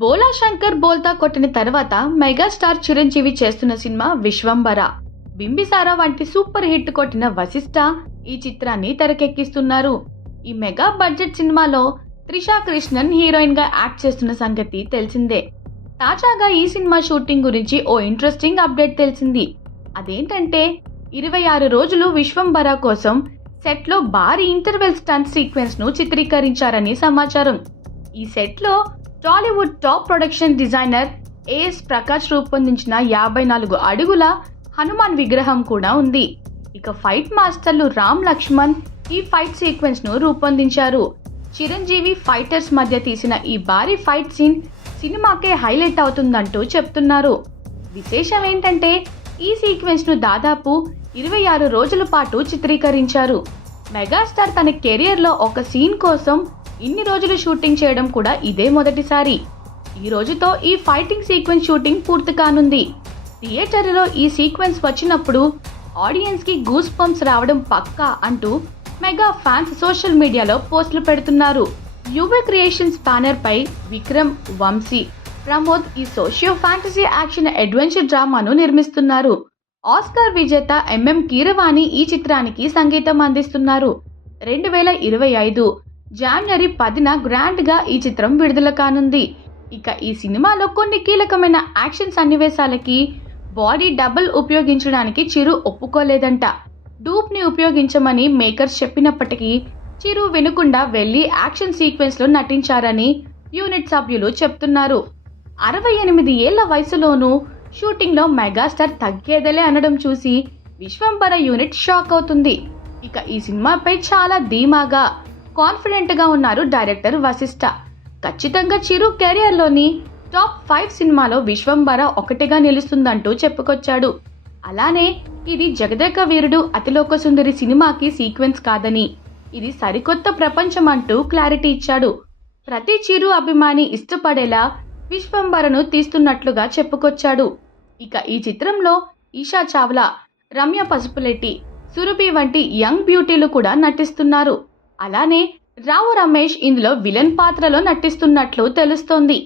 బోలా శంకర్ బోల్తా కొట్టిన తర్వాత మెగాస్టార్ చిరంజీవి చేస్తున్న సినిమా విశ్వంబర, బింబిసారా వంటి సూపర్ హిట్ కొట్టిన వశిష్ఠ ఈ చిత్రాన్ని తెరకెక్కిస్తున్నారు. ఈ మెగా బడ్జెట్ సినిమాలో త్రిషా కృష్ణన్ హీరోయిన్ గా యాక్ట్ చేస్తున్న సంగతి తెలిసిందే. తాజాగా ఈ సినిమా షూటింగ్ గురించి ఓ ఇంట్రెస్టింగ్ అప్డేట్ తెలిసింది. అదేంటంటే 26 రోజులు విశ్వంబర కోసం సెట్ లో భారీ ఇంటర్వెల్ స్టంట్ సీక్వెన్స్ ను చిత్రీకరించారని సమాచారం. ఈ సెట్ లో Tollywood top production designer A S Prakash రూపొందించిన 54 అడుగుల హనుమాన్ విగ్రహం కూడా ఉంది. ఇక ఫైట్ మాస్టర్లు రామ్ లక్ష్మణ్ ఈ ఫైట్ సీక్వెన్స్ ను రూపొందించారు. చిరంజీవి ఫైటర్స్ మధ్య తీసిన ఈ భారీ ఫైట్ సీన్ సినిమాకే హైలైట్ అవుతుందంటూ చెప్తున్నారు. విశేషం ఏంటంటే ఈ సీక్వెన్స్ ను దాదాపు 26 రోజుల పాటు చిత్రీకరించారు. మెగాస్టార్ తన కెరియర్ లో ఒక సీన్ కోసం ఇన్ని రోజులు షూటింగ్ చేయడం కూడా ఇదే మొదటిసారి. ఈ రోజుతో ఈ ఫైటింగ్ సీక్వెన్స్ షూటింగ్ పూర్తి కానుంది. థియేటర్లో ఈ సీక్వెన్స్ వచ్చినప్పుడు ఆడియన్స్ కి గూస్ బంప్స్ రావడం పక్కా అంటూ మెగా ఫ్యాన్స్ సోషల్ మీడియాలో పోస్టులు పెడుతున్నారు. యువ క్రియేషన్స్ బ్యానర్ పై విక్రమ్, వంశీ, ప్రమోద్ ఈ సోషియో ఫ్యాంటసీ యాక్షన్ అడ్వెంచర్ డ్రామాను నిర్మిస్తున్నారు. ఆస్కార్ విజేత ఎంఎం కీరవాణి ఈ చిత్రానికి సంగీతం అందిస్తున్నారు. 2025 జనవరి 10న గ్రాండ్ గా ఈ చిత్రం విడుదల కానుంది. ఇక ఈ సినిమాలో కొన్ని కీలకమైన యాక్షన్ సన్నివేశాలకి బాడీ డబుల్ ఉపయోగించడానికి చిరు ఒప్పుకోలేదంట. డూప్ ని ఉపయోగించమని మేకర్స్ చెప్పినప్పటికీ చిరు వినకుండా వెళ్లి యాక్షన్ సీక్వెన్స్ లో నటించారని యూనిట్ సభ్యులు చెప్తున్నారు. 68 ఏళ్ల వయసులోనూ షూటింగ్ లో మెగాస్టార్ తగ్గేదలే అనడం చూసి విశ్వంబర యూనిట్ షాక్ అవుతుంది. ఇక ఈ సినిమాపై చాలా ధీమాగా, కాన్ఫిడెంట్ గా ఉన్నారు డైరెక్టర్ వశిష్ఠ. ఖచ్చితంగా చిరు కెరియర్ లోని టాప్ 5 సినిమాలో విశ్వంబర ఒకటిగా నిలుస్తుందంటూ చెప్పుకొచ్చాడు. అలానే ఇది జగదేక వీరుడు అతిలోక సుందరి సినిమాకి సీక్వెన్స్ కాదని, ఇది సరికొత్త ప్రపంచం అంటూ క్లారిటీ ఇచ్చాడు. ప్రతి చిరు అభిమాని ఇష్టపడేలా విశ్వంబరను తీస్తున్నట్లుగా చెప్పుకొచ్చాడు. ఇక ఈ చిత్రంలో ఈషా చావ్లా, రమ్య పసుపులెట్టి, సురభి వంటి యంగ్ బ్యూటీలు కూడా నటిస్తున్నారు. అలానే రావు రమేష్ ఇందులో విలన్ పాత్రలో నటిస్తున్నట్లు తెలుస్తోంది.